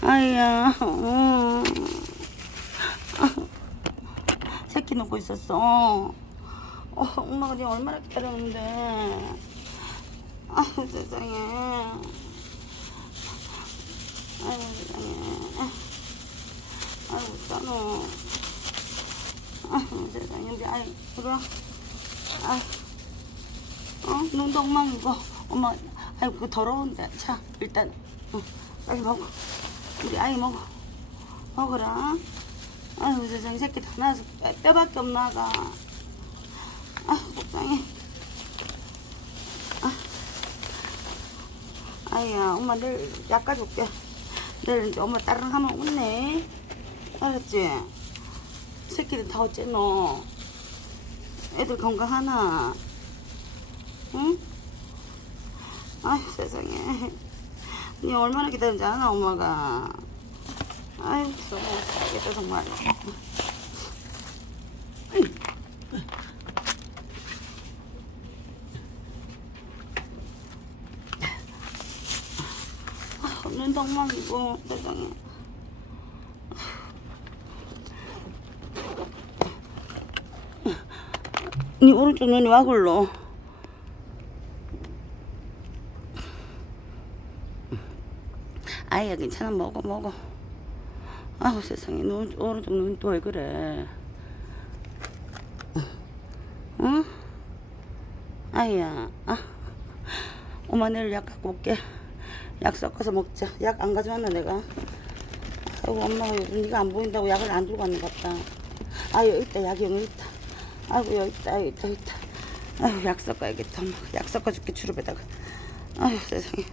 아이야. 음. 새끼 놓고 있었어. 어, 엄마가 지금 얼마나 기다렸는데. 아유, 세상에. 아유, 세상에. 아유, 짜노. 아유, 세상에. 우리 아이, 이리 와. 아유. 어? 눈도 엉망이고. 엄마, 아이고, 그거 더러운데. 자, 일단, 어, 빨리 먹어. 우리 아이 먹어. 먹어라. 아유, 세상에. 새끼 다 나서 뼈, 뼈밖에 없나가. 아유, 속상해. 아이야, 엄마 내일 약 가져올게. 내일 이제 엄마 따르릉 하면 웃네. 알았지? 새끼들 다 어째 너? 애들 건강하나? 응? 아유 세상에. 니 얼마나 기다린지 아나 엄마가. 아유 정말 살겠다 정말. 아, 눈도 엉망이고 세상에. 니 오른쪽 눈이 와 굴러. 아이야 괜찮아 먹어 먹어. 아우 세상에 눈 오른쪽 눈이 또왜 그래? 응? 아이야. 아. 엄마 내일 약 갖고 올게. 약 섞어서 먹자. 약 안 가져왔나 내가? 아이고 엄마가 요즘 네가 안 보인다고 약을 안 들고 왔는 것 같다. 아 여기 있다 약이 여기 있다. 아이고 여기 있다 여기 있다 여기 있다. 아이고 약 섞어야겠다 엄마. 약 섞어줄게 주름에다가. 아유 세상에.